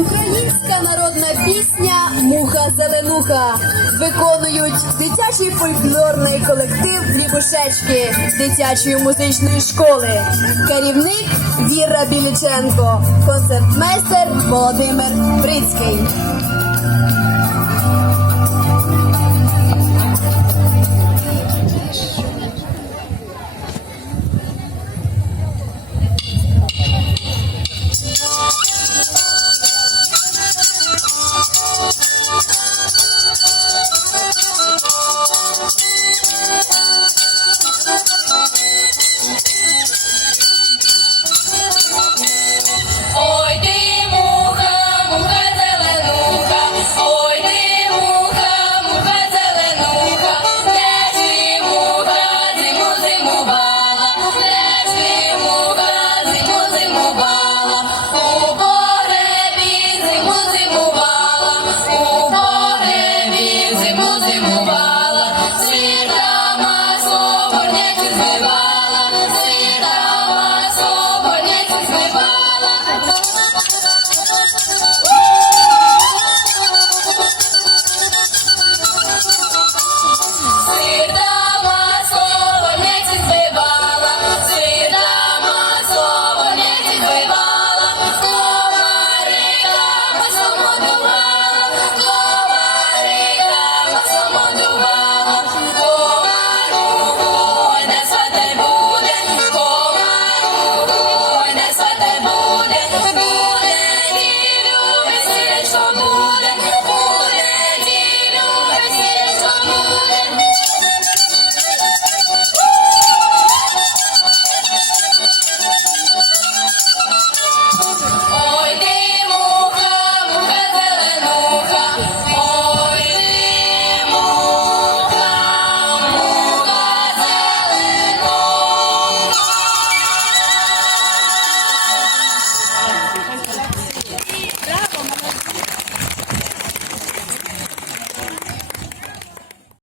Українська народна пісня Муха Зеленуха виконують дитячий фольклорний колектив Лібушечки дитячої музичної школи. Керівник Віра Біліченко, концертмейстер Володимир Брицький. মোবাইল